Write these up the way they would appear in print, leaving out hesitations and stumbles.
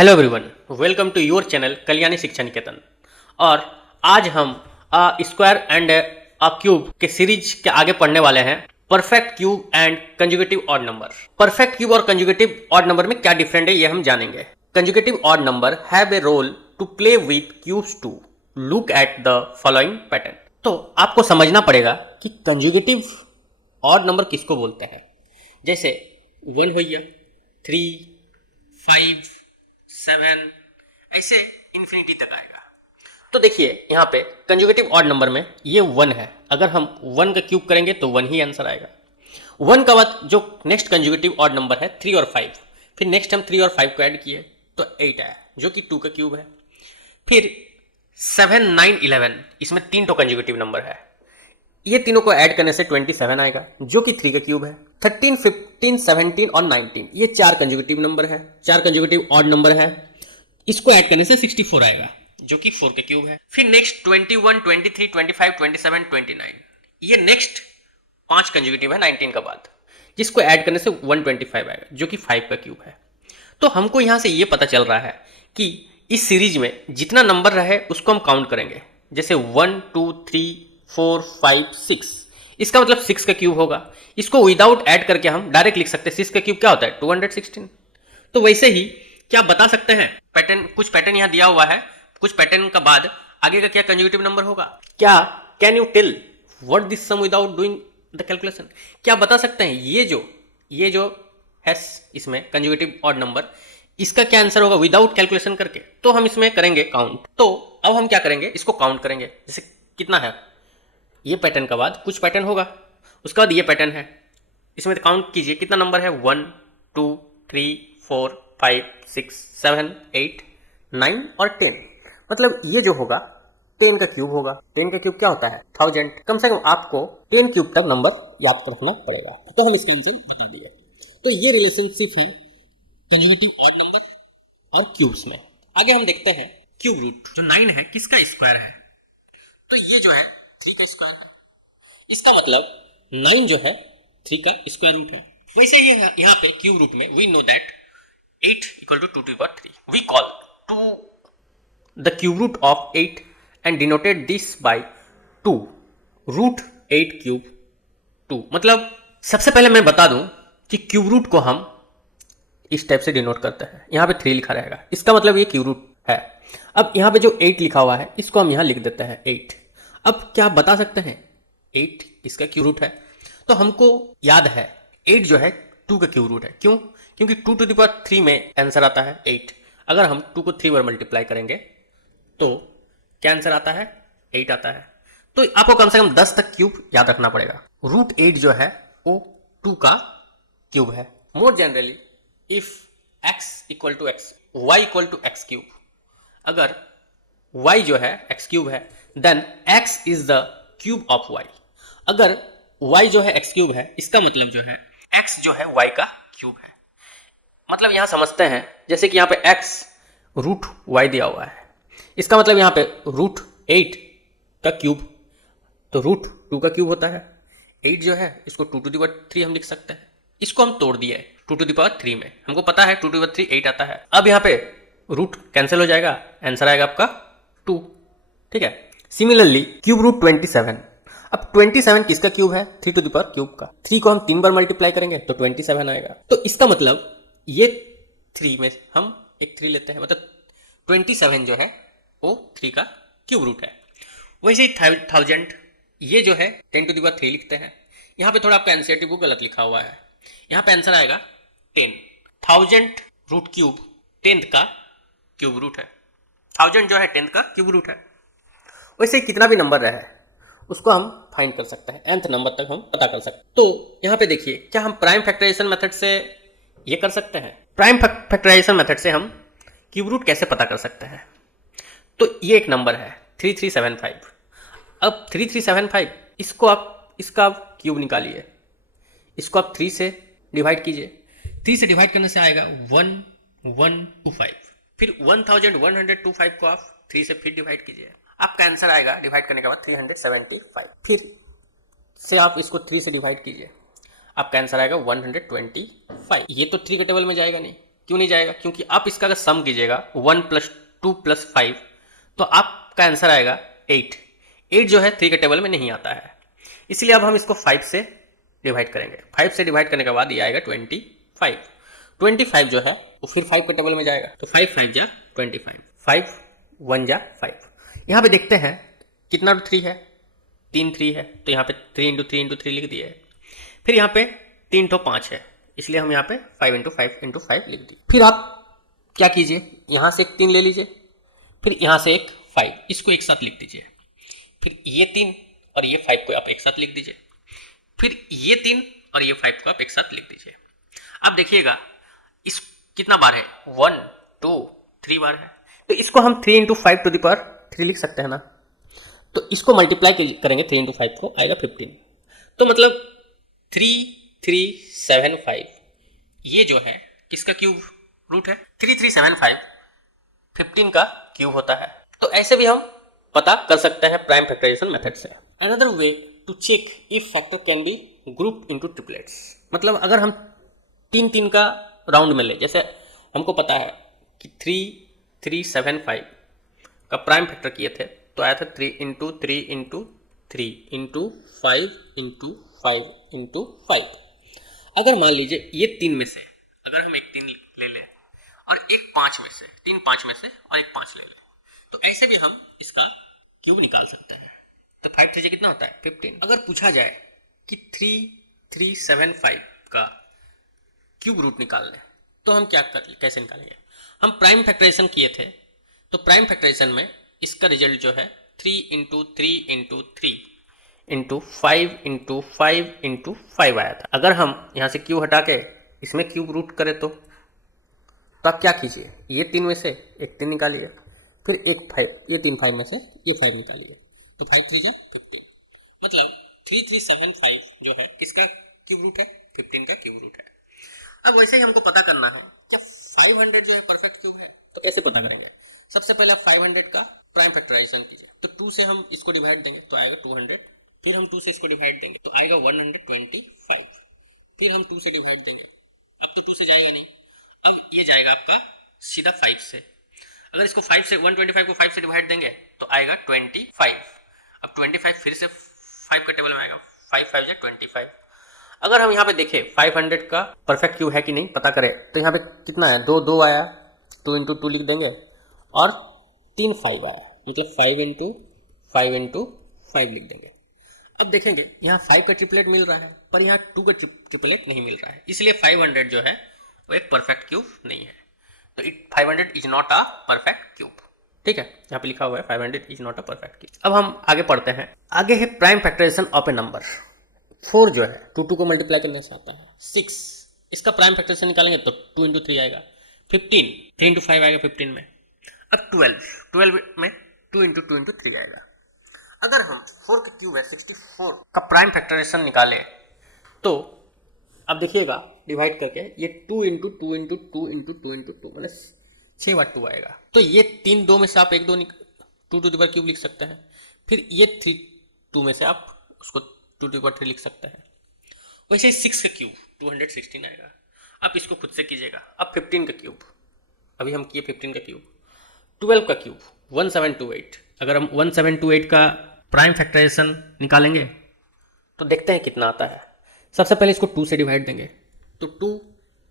Hello everyone, welcome to your channel Kalyani Shiksha Niketan. और आज हम स्क्वायर एंड क्यूब के सीरीज के आगे पढ़ने वाले हैं perfect cube and conjugative odd number. Perfect cube और कंजुगेटिव ऑड नंबर में क्या डिफरेंट है ये हम जानेंगे। Conjugative odd number have a role to play with cubes to look at the following pattern. तो आपको समझना पड़ेगा कि कंजुगेटिव ऑड नंबर किसको बोलते हैं। जैसे 1 हो गया, 3, 5, 7, ऐसे इन्फिनिटी तक आएगा। तो देखिए यहाँ पे कंजुगेटिव ऑड नंबर में ये 1 है। अगर हम 1 का क्यूब करेंगे तो 1 ही आंसर आएगा। 1 का बाद जो नेक्स्ट कंजुगेटिव ऑड नंबर है 3 और 5, फिर नेक्स्ट हम 3 और 5 को ऐड किए तो 8 आया, जो कि 2 का क्यूब है। फिर 7, 9, 11, इसमें 3 तो कंजुगेटिव नंबर है। ये तीनों को ऐड करने से 27 आएगा, जो कि 3 का क्यूब है। 13, 15, 17 और 19, ये 4 कंजुगेटिव नंबर है, 4 कंजुगेटिव ऑड नंबर है। इसको ऐड करने से 64 आएगा, जो कि 4 के क्यूब है। फिर नेक्स्ट 21, 23, 25, 27, 29, ये नेक्स्ट 5 कंजुगेटिव है 19 का बाद, जिसको ऐड करने से 125 आएगा, जो कि 5 का क्यूब है। तो हमको यहां से ये पता चल रहा है कि इस सीरीज में जितना नंबर रहे उसको हम काउंट करेंगे। जैसे 1, 2, 3, 4, 5, 6, इसका मतलब 6 का क्यूब होगा। इसको विदाउट ऐड करके हम डायरेक्ट लिख सकते हैं 6 का क्यूब क्या होता है 216। तो वैसे ही क्या बता सकते हैं पैटर्न, कुछ पैटर्न यहाँ दिया हुआ है, कुछ पैटर्न का बाद आगे का क्या कंजुगेटिव नंबर होगा। क्या can you tell what this sum without doing the calculation. क्या बता सकते हैं ये जो है इसमें कंजुगेटिव ऑड नंबर, इसका क्या आंसर होगा विदाउट कैलकुलेशन करके। तो हम इसमें करेंगे काउंट। तो अब हम क्या करेंगे, इसको काउंट करेंगे। जैसे कितना है, ये पैटर्न का बाद कुछ पैटर्न होगा, उसका बाद ये पैटर्न है, इसमें काउंट कीजिए कितना नंबर है 1, 2, 3, 4, 5, 6, 7, 8, 9 और 10। मतलब ये जो होगा 10 का क्यूब होगा। 10 का क्यूब क्या होता है 1000। कम से कम आपको 10 क्यूब तक नंबर याद रखना पड़ेगा। तो हम इसका आंसर बता दिए। तो ये रिलेशनशिप है कंजुगेटिव ऑड नंबर और क्यूब्स में। आगे हम देखते हैं क्यूब रूट। जो 9 है किसका स्क्वायर है, तो ये जो है 3 का स्क्वायर है। इसका मतलब 9 जो है 3 का स्क्वायर रूट है। वैसे ही यहाँ पे क्यूब रूट में we know that 8 equal to 2 to the power 3. We call to the cube root of 8 and denoted this by 2 root 8 cube 2। मतलब सबसे पहले मैं बता दूं कि क्यूब रूट को हम इस टाइप से डिनोट करते हैं। यहाँ पे 3 लिखा रहेगा, इसका मतलब ये क्यूब रूट है। अब यहाँ पे जो 8 लिखा हुआ है इसको हम यहाँ लिख देते हैं 8। अब क्या बता सकते हैं 8 इसका क्यूब रूट है। तो हमको याद है 8 जो है 2 का क्यूब रूट है। क्यों? क्योंकि 2 to the power 3 में आंसर आता है 8। अगर हम 2 को 3 बार मल्टीप्लाई करेंगे तो क्या आंसर आता है 8 आता है। तो आपको कम से कम 10 तक क्यूब याद रखना पड़ेगा। रूट 8 जो है वो 2 का क्यूब है। More generally if x equal to X, Y equal to X cube, अगर y जो है x क्यूब है then x is the cube of y। अगर y जो है x क्यूब है, इसका मतलब जो है x जो है y का क्यूब है। मतलब यहां समझते हैं, जैसे कि यहां पे x रूट y दिया हुआ है, इसका मतलब यहां पे रूट 8 का क्यूब, तो रूट 2 का क्यूब होता है। 8 जो है इसको 2 to the power 3 हम लिख सकते हैं। इसको हम तोड़ दिए 2 to the power 3 में, हमको पता है 2 to the power 3 8 आता है। अब यहाँ पे रूट कैंसिल हो जाएगा, आंसर आएगा आपका 2। ठीक है। Similarly cube root 27। अब 27 किसका क्यूब है 3 to the power क्यूब का। 3 को हम 3 बार मल्टीप्लाई करेंगे तो 27 आएगा। तो इसका मतलब ये 3 में हम एक 3 लेते हैं, मतलब 27 जो है वो 3 का क्यूब रूट है। वैसे ही 1000 ये जो है 10 to the power 3 लिखते हैं। यहाँ पे थोड़ा आपका एनसीईआरटी बुक गलत लिखा हुआ है, यहाँ पे आंसर आएगा 10। 1000 रूट क्यूब 10th का क्यूब रूट है। 1000 जो है 10th का क्यूब रूट है। वैसे ही कितना भी नंबर रहे उसको हम फाइंड कर सकते हैं, nth नंबर तक हम पता कर सकते हैं। तो यहाँ पे देखिए, क्या हम प्राइम फैक्टराइजेशन मेथड से ये कर सकते हैं। प्राइम फैक्टराइजेशन मेथड से हम क्यूब रूट कैसे पता कर सकते हैं। तो ये एक नंबर है 3375। अब 3375 इसको आप इसका क्यूब निकालिए, इसको आप 3 से डिवाइड कीजिए। 3 से डिवाइड करने से आएगा 1125। फिर 1125 को आप 3 से फिर डिवाइड कीजिए, आपका आंसर आएगा डिवाइड करने के बाद 375। फिर से आप इसको 3 से डिवाइड कीजिए, आपका आंसर आएगा 125। ये तो 3 के टेबल में जाएगा नहीं, क्यों नहीं जाएगा? क्योंकि आप इसका अगर सम कीजिएगा 1 + 2 + 5 तो आपका आंसर आएगा 8। 8 जो है 3 के टेबल में नहीं आता है, इसलिए अब हम इसको 5 से डिवाइड करेंगे। 5 से डिवाइड करने के बाद ये आएगा 25। 25 जो है वो फिर 5 के टेबल में जाएगा, तो 5 5 जा 25, 5 1 जा 5। यहाँ पे देखते हैं कितना 3 है, 3 3 है, तो यहाँ पे 3 × 3 × 3 लिख दिए। फिर यहाँ पे 3 तो 5 है, इसलिए हम यहाँ पे 5 × 5 × 5 लिख दिए। फिर आप क्या कीजिए, यहाँ से एक 3 ले लीजिए, फिर यहाँ से एक 5, इसको एक साथ लिख दीजिए। फिर ये 3 और ये 5 को आप एक साथ लिख दीजिए। फिर ये 3 और ये 5 को आप एक साथ लिख दीजिए। अब देखिएगा इस कितना बार है, 1 2 3 बार है, तो इसको हम 3 × 5⁻³ लिख सकते हैं ना। तो इसको मल्टीप्लाई करेंगे 3 × 5 को, आएगा 15। तो मतलब 3 3 7 5 ये जो है किसका क्यूब रूट है? 3 3 7 5 15 का क्यूब होता है। तो ऐसे भी हम पता कर सकते हैं प्राइम फैक्टराइजेशन मेथड से। Another way to check if factor can be group into triplets, मतलब अगर हम 3 3 का राउंड में ले, जैसे हमको पता है कि 3 3 7 5 का प्राइम फैक्टर किए थे तो आया था 3 × 3 × 3 × 5 × 5 × 5। अगर मान लीजिए ये 3 में से अगर हम एक 3 ले लें और एक 5 में से, 3 5 में से और एक 5 ले लें, तो ऐसे भी हम इसका क्यूब निकाल सकते हैं। तो 5 3 कितना होता है 15। अगर पूछा जाए कि 3 3 7 5 का क्यूब रूट निकाल लें तो हम कैसे निकालेंगे? हम प्राइम फैक्टराइजेशन किए थे, तो प्राइम फैक्टराइजेशन में इसका रिजल्ट जो है 3 × 3 × 3 × 5 × 5 × 5 आया था। अगर हम यहाँ से क्यूब हटा के इसमें क्यूब रूट करें तो आप क्या कीजिए, ये 3 में से एक 3 निकालिए, फिर एक 5, ये 3 5 में से ये 5 निकालिए, तो 5 3 जा 15। मतलब 3 3 7 5 जो है किसका क्यूब रूट है? 15 का क्यूब रूट है। अब वैसे ही हमको पता करना है क्या 500 जो है परफेक्ट क्यूब है, तो कैसे पता करेंगे? सबसे पहले आप 500 का प्राइम फैक्टराइजेशन कीजिए, तो 2 से हम इसको डिवाइड देंगे तो आएगा 200, फिर हम 2 से इसको डिवाइड देंगे तो आएगा 125, फिर हम 2 से डिवाइड देंगे, अब तो 2 से जाएगा नहीं, अब ये जाएगा आपका सीधा 5 से। अगर इसको 5 से 125 को 5 से डिवाइड देंगे तो आएगा 25। अब 25 फिर से 5 के टेबल में आएगा, 5 5 जा 25। अगर हम यहाँ पे देखें 500 का परफेक्ट क्यूब है कि नहीं पता करें, तो यहाँ पे कितना है, 2 2 आया, 2 × 2 लिख देंगे, और 3 5 आया, मतलब 5 × 5 × 5 लिख देंगे। अब देखेंगे यहाँ 5 का ट्रिपलेट मिल रहा है, पर यहाँ 2 का ट्रिपलेट नहीं मिल रहा है, इसलिए 500 जो है वो एक परफेक्ट क्यूब नहीं है। तो 500 is not a perfect cube. ठीक है, यहाँ पे लिखा हुआ है 500 is not a perfect cube. अब हम आगे पढ़ते हैं। आगे है prime factorisation of a number. 4 जो है 2 2 को मल्टीप्लाई करने से आता है। 6 इसका प्राइम फैक्टराइजेशन निकालेंगे तो 2 × 3 आएगा। 15 3 × 5 आएगा 15 में। अब 12 में 2 × 2 × 3 आएगा। अगर हम 4 का क्यूब है 64 का प्राइम फैक्टराइजेशन निकाले तो अब देखिएगा डिवाइड करके ये 2 × 2 × 2 × 2 × 2 मतलब 6 बार 2 आएगा। तो ये 3 2 में से आप 1 2 2 टू द पावर क्यूब लिख सकते हैं। फिर ये 3 2 में से आप उसको 2 टू द पावर 3 लिख सकते हैं। वैसे ही 6 का क्यूब 216 आएगा। आप इसको खुद से कीजिएगा। अब 15 का क्यूब, अभी हम किए 15 का क्यूब। 12 का क्यूब 1728। अगर हम 1728 का प्राइम फैक्टराइजेशन निकालेंगे तो देखते हैं कितना आता है। सबसे पहले इसको 2 से डिवाइड देंगे तो 2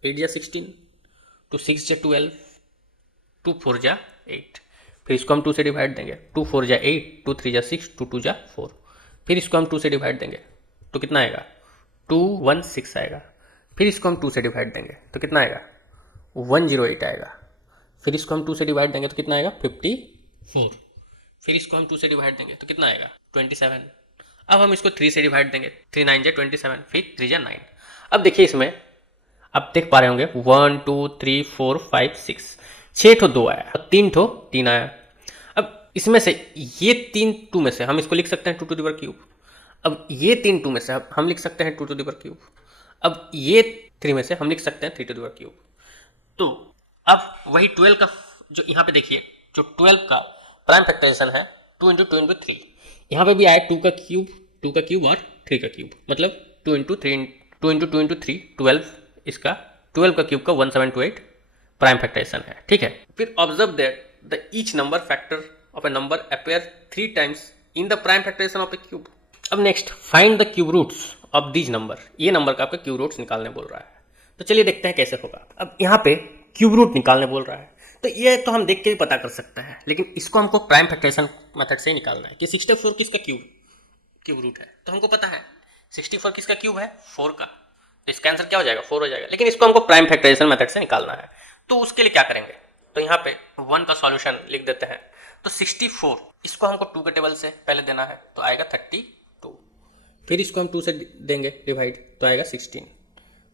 8 जा 16, 2 6 जा 12, 2 4 जा 8। फिर इसको हम 2 से डिवाइड देंगे, 2 4 जा 8, 2 3 जा 6, 2 2 जा 4। फिर इसको हम 2 से डिवाइड देंगे तो कितना आएगा 216 आएगा। फिर इसको हम 2 से डिवाइड देंगे तो कितना आएगा 108 आएगा। फिर इसको हम 2 से डिवाइड देंगे तो कितना आएगा 54। फिर इसको हम 2 से डिवाइड देंगे तो कितना आएगा 27। अब हम इसको 3 से डिवाइड देंगे, 3 9 जा 27, फिर 3 जा 9। अब देखिए इसमें आप देख पा रहे होंगे 1 2 3 4 5 6, 6 ठो 2 आया और 3 ठो 3 आया। अब इसमें से ये 3 2 में से हम इसको लिख सकते हैं 2 टू द पावर क्यूब। अब ये 3 2 में से हम लिख सकते हैं 2 टू द पावर क्यूब। अब ये 3 में से हम लिख सकते हैं 3 टू द पावर क्यूब। तो अब वही 12 का जो यहाँ पे देखिए जो 12 का प्राइम फैक्टराइजेशन है 2 × 2 × 3। यहाँ पे भी आया 2 का क्यूब और 3 का क्यूब, मतलब 2 × 3 2 × 2 × 3 12। इसका 12 का क्यूब का 1728 प्राइम फैक्टराइजेशन है, ठीक है। फिर observe that the each number factor of a number appear 3 times in the prime factorisation of a cube. अब next, find the cube roots of these number. ये नंबर का आपका क्यूब रूट्स निकालने बोल रहा है, तो चलिए देखते हैं कैसे होगा। अब यहाँ पे क्यूब रूट निकालने बोल रहा है, तो ये तो हम देख के भी पता कर सकते हैं, लेकिन इसको हमको प्राइम फैक्टराइजेशन मेथड से ही निकालना है कि 64 किसका क्यूब रूट है। तो हमको पता है 64 किसका क्यूब है, 4 का, तो इसका आंसर क्या हो जाएगा, 4 हो जाएगा। लेकिन इसको हमको प्राइम फैक्टराइजेशन मेथड से निकालना है, तो उसके लिए क्या करेंगे, तो यहाँ पे 1 का सॉल्यूशन लिख देते हैं। तो 64 इसको हमको 2 के टेबल से पहले देना है, तो आएगा 32। फिर इसको हम 2 से देंगे डिवाइड, तो आएगा 16।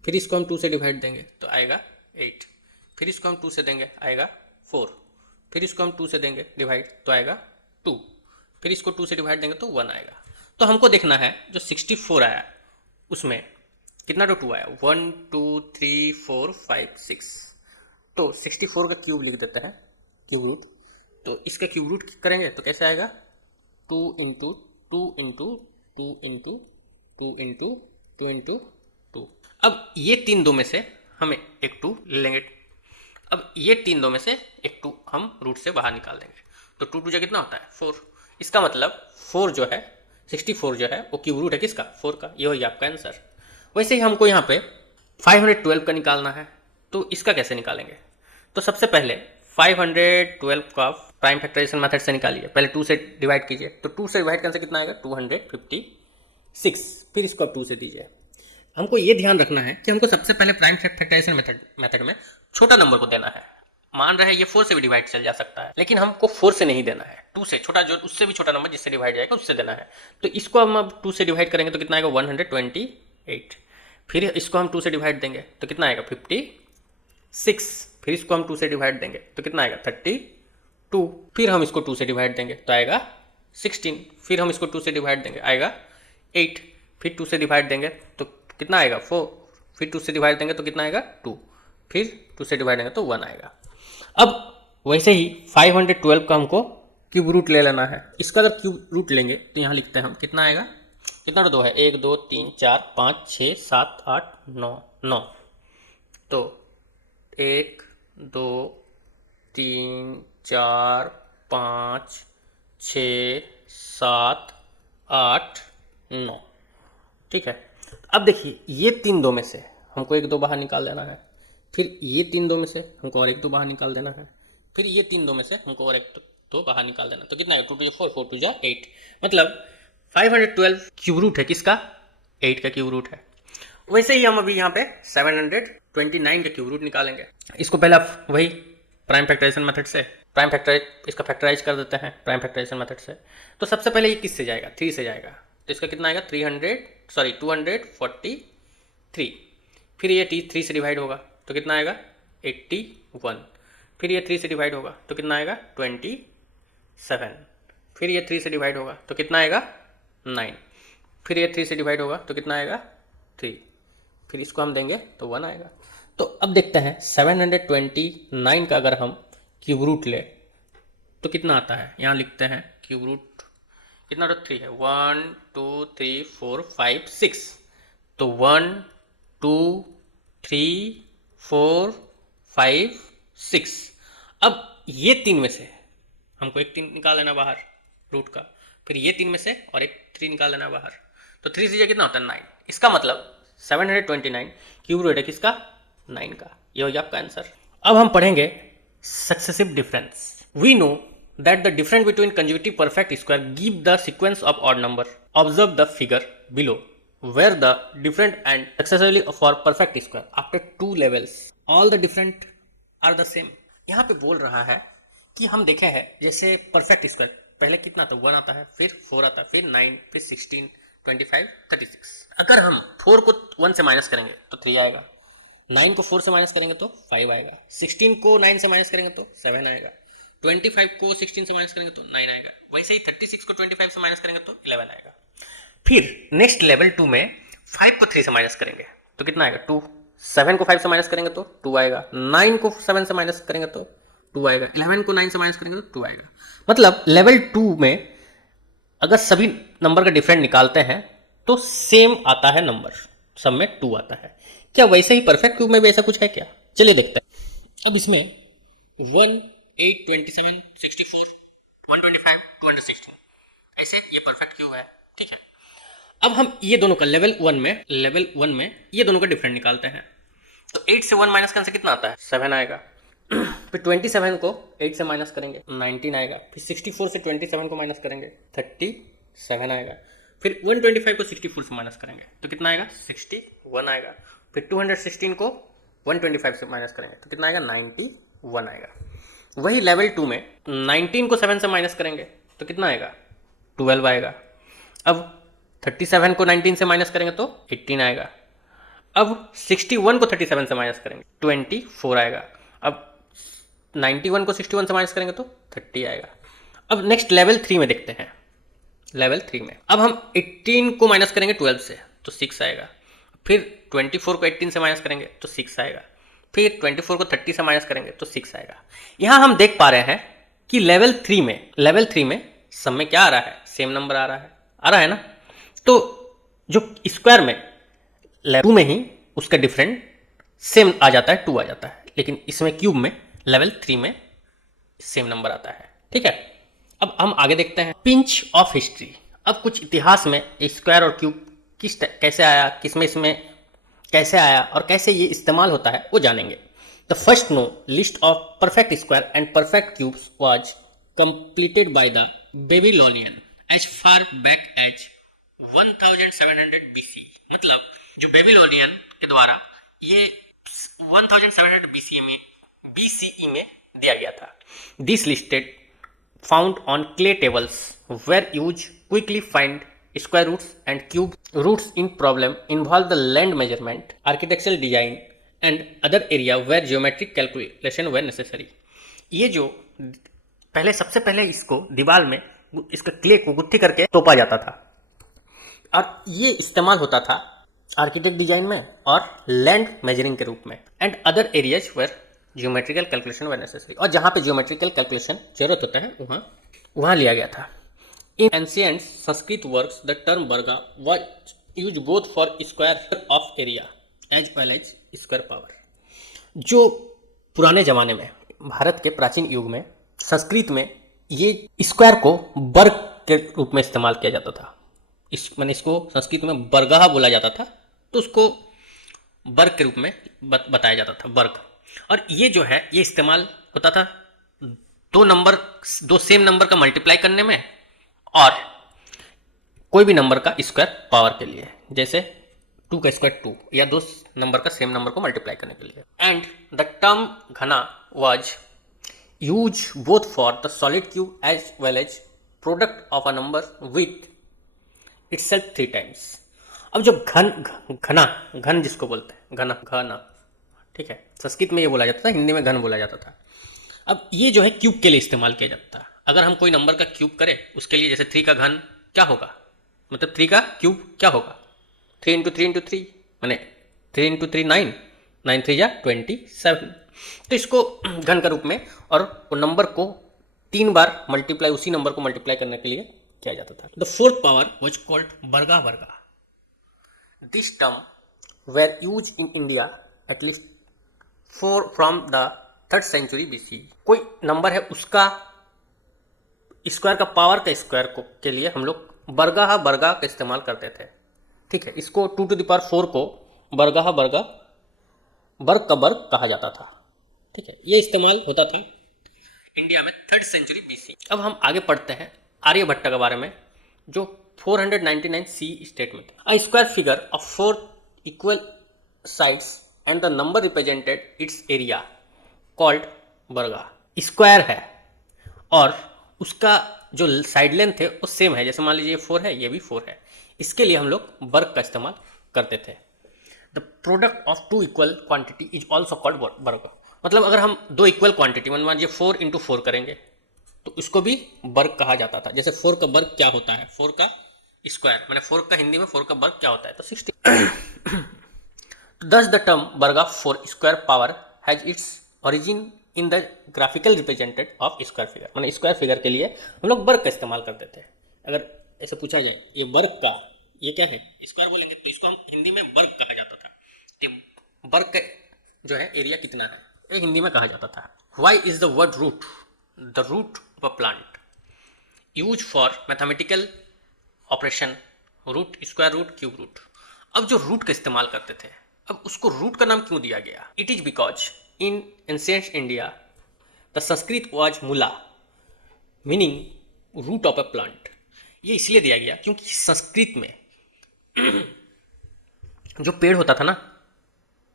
फिर इसको हम 2 से डिवाइड देंगे तो आएगा 8। फिर इसको हम 2 से देंगे आएगा 4। फिर इसको हम 2 से देंगे डिवाइड तो आएगा 2। फिर इसको 2 से डिवाइड देंगे तो 1 आएगा। तो हमको देखना है जो 64 आया उसमें कितना तो 2 आया, 1 2 3 4 5 6। तो 64 का क्यूब लिख देते हैं, क्यूब रूट। तो इसका क्यूब रूट करेंगे तो कैसे आएगा, 2 into 2 into 2 into 2 into 2 into 2। अब ये 3 दो में से हमें एक 2 ले लेंगे। अब ये 3 दो में से एक 2 हम रूट से बाहर निकाल देंगे, तो 2 2 कितना होता है 4। इसका मतलब 4 जो है 64 जो है वो क्यूब रूट है किसका, 4 का। ये हो गया आपका आंसर। वैसे ही हमको यहाँ पे 512 का निकालना है, तो इसका कैसे निकालेंगे, तो सबसे पहले 512 का प्राइम फैक्टराइजेशन मेथड से निकालिए। पहले 2 से डिवाइड कीजिए, तो 2 से डिवाइड करने से कितना आएगा 256। फिर इसको आप 2 से दीजिए। हमको ये ध्यान रखना है कि हमको सबसे पहले प्राइम फैक्टराइजेशन मेथड में छोटा नंबर को देना है। मान रहे हैं ये 4 से भी डिवाइड चल जा सकता है, लेकिन हमको 4 से नहीं देना है, 2 से छोटा, जो उससे भी छोटा नंबर जिससे डिवाइड जाएगा उससे देना है। तो इसको हम अब 2 से डिवाइड करेंगे तो कितना आएगा 128। फिर इसको हम 2 से डिवाइड देंगे तो कितना आएगा 56। फिर इसको हम 2 से डिवाइड देंगे तो कितना आएगा 32। फिर हम इसको 2 से डिवाइड देंगे तो आएगा 16। फिर हम इसको 2 से डिवाइड देंगे आएगा 8। फिर 2 से डिवाइड देंगे तो कितना आएगा 4। फिर 2 से डिवाइड देंगे तो कितना आएगा 2। फिर 2 से डिवाइड देंगे तो 1 आएगा। अब वैसे ही 512 का हमको क्यूब रूट ले लेना है। इसका अगर क्यूब रूट लेंगे तो यहाँ लिखते हैं हम, कितना आएगा, कितना तो 2 है, 1 2 3 4 5 6 7 8 9 9। तो 1 2 3 4 5 6 7 8 9, ठीक है। अब देखिए ये 3 दो में से हमको 1 2 बाहर निकाल देना है। फिर ये 3 दो में से हमको और 1 2 बाहर निकाल देना है। फिर ये 3 दो में से हमको और 1 2 बाहर निकाल देना। तो कितना है 2 2 4 4 2 8, मतलब 512 क्यूब रूट है किसका, 8 का क्यूब रूट है। वैसे ही हम अभी यहाँ पे 729 का क्यूब रूट निकालेंगे। इसको पहले आप वही प्राइम फैक्टराइजेशन मेथड से इसका फैक्टराइज कर देते हैं प्राइम फैक्टराइजेशन मेथड से। तो सबसे पहले ये किससे जाएगा, 3 से जाएगा, तो इसका कितना आएगा 243। फिर ये 3 से डिवाइड होगा तो कितना आएगा 81। फिर ये 3 से डिवाइड होगा तो कितना आएगा 27। फिर ये 3 से डिवाइड होगा तो कितना आएगा 9। फिर ये 3 से डिवाइड होगा तो कितना आएगा 3। फिर इसको हम देंगे तो 1 आएगा। तो अब देखते हैं 729 का अगर हम क्यूब रूट ले तो कितना आता है। यहाँ लिखते हैं क्यूब रूट कितना, तो 3 है, 1 2 3 4 5 6। तो 1 2 3 4 5 6। अब ये 3 में से हमको एक 3 निकाल लेना बाहर रूट का। फिर ये 3 में से और एक 3 निकाल लेना बाहर। तो 3 से कितना होता है 9। इसका मतलब 729 क्यूब रूट है किसका, 9 का। ये हो गया आपका आंसर। अब हम पढ़ेंगे successive difference. We know that the difference between conjugative perfect square give the sequence of odd number. Observe the figure below where the different and successively for perfect square after 2 levels all the different are the same। यहाँ पे बोल रहा है कि हम देखे हैं जैसे परफेक्ट स्क्वायर पहले कितना आता है 1 आता है, फिर 4 आता है, फिर 9, फिर 16, 25, 36। अगर हम 4 को 1 से माइनस करेंगे तो 3 आएगा, 9 को 4 से माइनस करेंगे तो 5 आएगा, 16 को 9 से माइनस करेंगे तो 7 आएगा, 25 को 16 से माइनस करेंगे तो 9 आएगा। वैसे ही 36 को 25 से माइनस करेंगे तो 11 आएगा। फिर नेक्स्ट लेवल 2 में 5 को 3 से माइनस करेंगे तो कितना आएगा 2, 7 को 5 से माइनस करेंगे तो 2 आएगा, 9 को 7 से माइनस करेंगे तो 2 आएगा, 11 को 9 से माइनस करेंगे तो 2 आएगा। मतलब लेवल 2 में अगर सभी नंबर का डिफरेंट निकालते हैं तो सेम आता है नंबर, सब में 2 आता है। क्या वैसे ही परफेक्ट क्यूब में भी ऐसा कुछ है क्या, चलिए देखते हैं। अब इसमें 1, 8, 27, 64, 125, 216 ऐसे ये परफेक्ट क्यूब है। ठीक है, अब हम ये दोनों का लेवल वन में ये दोनों का डिफरेंट निकालते हैं। तो 8 से 1 माइनस करने से कितना आता है? 7 आएगा। फिर 27 को 8 से माइनस करेंगे 19 आएगा। फिर 64 से 27 को माइनस करेंगे 37 आएगा। फिर 125 को 64 से माइनस करेंगे तो कितना आएगा? 61 आएगा। फिर 216 को 125 से माइनस करेंगे तो कितना आएगा? 91 आएगा। वही लेवल 2 में 19 को 7 से माइनस करेंगे तो कितना आएगा? 12 आएगा। अब 37 को 19 से माइनस करेंगे तो 18 आएगा। अब 61 को 37 से माइनस करेंगे 24 आएगा। अब 91 को 61 से माइनस करेंगे तो 30 आएगा। अब नेक्स्ट लेवल 3 में देखते हैं। लेवल 3 में अब हम 18 को माइनस करेंगे 12 से तो 6 आएगा। फिर 24 को 18 से माइनस करेंगे तो 6 आएगा। फिर 24 को 30 से माइनस करेंगे तो 6 आएगा। यहाँ हम देख पा रहे हैं कि लेवल 3 में सब में क्या आ रहा है? सेम नंबर आ रहा है ना। तो जो स्क्वायर में लेवल 2 में ही उसका डिफरेंट सेम आ जाता है, 2 आ जाता है, लेकिन इसमें क्यूब में लेवल 3 में सेम नंबर आता है। ठीक है, अब हम आगे देखते हैं पिंच ऑफ हिस्ट्री। अब कुछ इतिहास में स्क्वायर और क्यूब कैसे आया, किसमें इसमें कैसे आया और कैसे ये इस्तेमाल होता है वो जानेंगे। The first no list of perfect square and perfect cubes was completed by the Babylonian as far back as 1700 BC। मतलब जो बेबीलोनियन के द्वारा ये 1700 BCE में दिया गया था। This listed found on clay tables were use quickly find square roots and cube roots in problem involve the land measurement, architectural design and other area where geometric calculation were necessary। ये जो सबसे पहले इसको दीवार में इसका clay को गुत्थी करके तोपा जाता था और ये इस्तेमाल होता था आर्किटेक्ट डिजाइन में और लैंड मेजरिंग के रूप में। And other areas where geometrical calculation were necessary, और जहाँ पे जियोमेट्रिकल कैलकुलेशन जरूरत होता है वहाँ लिया गया था। In ancient Sanskrit works, the term Varga was used both for square of area as well as square power। जो पुराने जमाने में भारत के प्राचीन युग में संस्कृत में ये स्क्वायर को वर्ग के रूप में इस्तेमाल किया जाता था। इसको संस्कृत में बरगाह बोला जाता था, तो उसको वर्ग के रूप में बताया जाता था, वर्ग। और ये जो है ये इस्तेमाल होता था दो सेम नंबर का मल्टीप्लाई करने में और कोई भी नंबर का स्क्वायर पावर के लिए, जैसे 2 का स्क्वायर 2 या दो नंबर का सेम नंबर को मल्टीप्लाई करने के लिए। And the term ghana was use both for the solid cube as well as product of a number with itself 3 times. अब जो घन जिसको बोलते हैं घना, ठीक है, संस्कृत में ये बोला जाता था, हिंदी में घन बोला जाता था। अब ये जो है क्यूब के लिए इस्तेमाल किया जाता है। अगर हम कोई नंबर का क्यूब करें उसके लिए, जैसे 3 का घन क्या होगा, मतलब 3 का क्यूब क्या होगा, 3 × 3 × 3 माने 3 × 3 9, 9 3 या 27। तो इसको घन का रूप में और वो नंबर को 3 बार मल्टीप्लाई, उसी नंबर को मल्टीप्लाई करने के लिए किया जाता था। The fourth power was called varga. This term were used in India at least from the 3rd century BC। कोई नंबर है उसका स्क्वायर का पावर का स्क्वायर को के लिए हम लोग वर्गा का इस्तेमाल करते थे। ठीक है, इसको 2 to the power 4 को वर्ग का वर्ग कहा जाता था। ठीक है, ये इस्तेमाल होता था इंडिया में 3rd सेंचुरी BC। अब हम आगे पढ़ते हैं आर्यभट्ट के बारे में, जो 499 CE स्टेट में थे। A square figure of 4 equal sides and the number represented it's area called वर्गा। स्क्वायर है और उसका जो साइड लेंथ है वो सेम है, जैसे मान लीजिए 4 है, ये भी 4 है, इसके लिए हम लोग वर्ग का इस्तेमाल करते थे। The product of 2 equal quantity is also called वर्ग। मतलब अगर हम 2 इक्वल क्वांटिटी मान लीजिए 4 × 4 करेंगे तो इसको भी वर्ग कहा जाता था। जैसे 4 का वर्ग क्या होता है, 4 का स्क्वायर मैंने 4 का हिंदी में 4 का वर्ग क्या होता है, तो 60। Thus the term वर्गा for square power has its origin in the graphical represented of square figure। माने स्क्वायर फिगर के लिए हम लोग वर्ग का इस्तेमाल करते थे। अगर ऐसे पूछा जाए ये वर्ग का ये क्या है, स्क्वायर बोलेंगे तो इसको हम हिंदी में वर्ग कहा जाता था। तो वर्ग का जो है एरिया कितना है, ये हिंदी में कहा जाता था। Why is the word root the root of a plant use for mathematical operation, root, square root, cube root. अब जो रूट का इस्तेमाल करते थे, अब उसको रूट का नाम क्यों दिया गया? It is because in ancient India the Sanskrit was mula meaning root of a plant. ये इसलिए दिया गया क्योंकि संस्कृत में जो पेड़ होता था ना,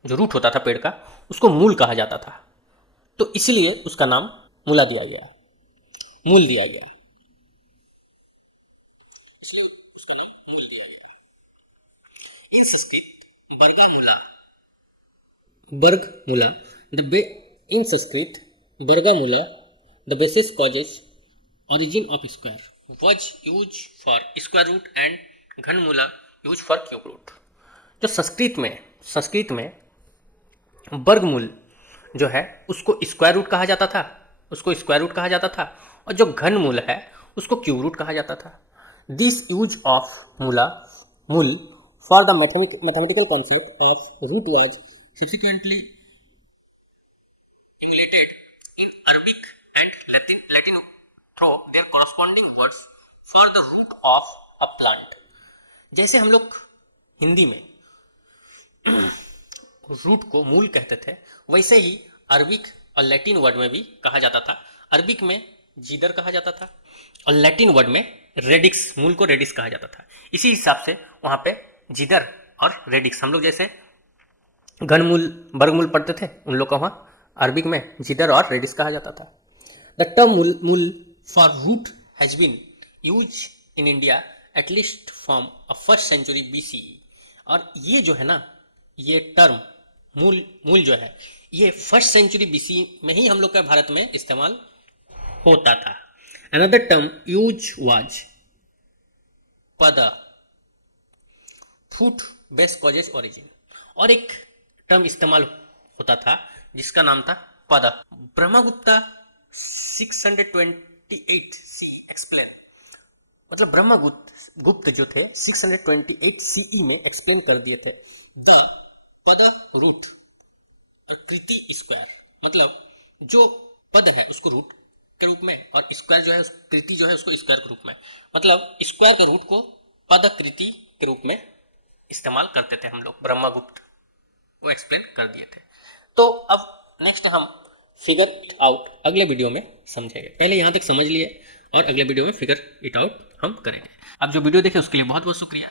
जो रूट होता था पेड़ का, उसको मूल कहा जाता था, तो इसलिए उसका नाम मूला दिया गया, मूल दिया गया, इसलिए उसका नाम मूल दिया गया। In Sanskrit vargamula, vargamula in Sanskrit vargamula the basis causes origin of square was used for square root and ghanamula used for cube root। जो संस्कृत में वर्गमूल जो है उसको स्क्वायर रूट कहा जाता था, और जो घनमूल है उसको क्यूब रूट कहा जाता था। This use of mul for the mathematical concept of root was subsequently emulated in Arabic and Latin through their corresponding words for the root of a plant। जैसे हम लोग हिंदी में रूट को मूल कहते थे, वैसे ही अरबिक और लैटिन वर्ड में भी कहा जाता था। अरबिक में जीदर कहा जाता था और लैटिन वर्ड में रेडिक्स, मूल को रेडिक्स कहा जाता था। इसी हिसाब से वहाँ पे जीदर और रेडिक्स, हम लोग जैसे घनमूल वर्गमूल पढ़ते थे, उन लोग का वहाँ अरबिक में जीदर और रेडिक्स कहा जाता था। The term mul for root has been use in India at least from first century BCE। और ये जो है ना, ये टर्म मूल जो है, ये फर्स्ट सेंचुरी BCE में ही हम लोग का भारत में इस्तेमाल होता था। अनदर टर्म यूज वाज पद, फूट बेस कॉजेज ओरिजिन। और एक टर्म इस्तेमाल होता था जिसका नाम था पद। ब्रह्मगुप्ता 628 CE एक्सप्लेन, मतलब ब्रह्मगुप्त जो थे 628 CE में एक्सप्लेन कर दिए थे द पद रूट कृति स्क्वायर। मतलब जो पद है उसको रूट के रूप में और स्क्वायर जो है, कृति जो है उसको स्क्वायर के रूप में, मतलब स्क्वायर के रूट को पद कृति के रूप में इस्तेमाल करते थे हम लोग। ब्रह्मगुप्त वो एक्सप्लेन कर दिए थे। तो अब नेक्स्ट हम फिगर इट आउट अगले वीडियो में समझेंगे। पहले यहाँ तक समझ लिए और अगले वीडियो में फिगर इट आउट हम करेंगे। अब जो वीडियो देखे उसके लिए बहुत बहुत शुक्रिया।